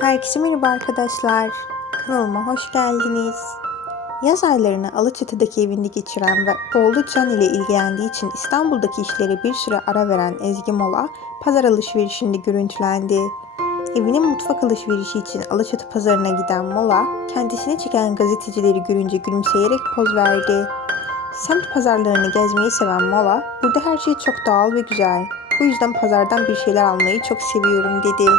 Herkese merhaba arkadaşlar. Kanalıma hoş geldiniz. Yaz aylarını Alaçatı'daki evinde geçiren ve oğlu Can ile ilgilendiği için İstanbul'daki işlere bir süre ara veren Ezgi Mola, pazar alışverişinde görüntülendi. Evinin mutfak alışverişi için Alaçatı pazarına giden Mola, kendisini çeken gazetecileri görünce gülümseyerek poz verdi. Semt pazarlarını gezmeyi seven Mola, burada her şey çok doğal ve güzel. Bu yüzden pazardan bir şeyler almayı çok seviyorum dedi.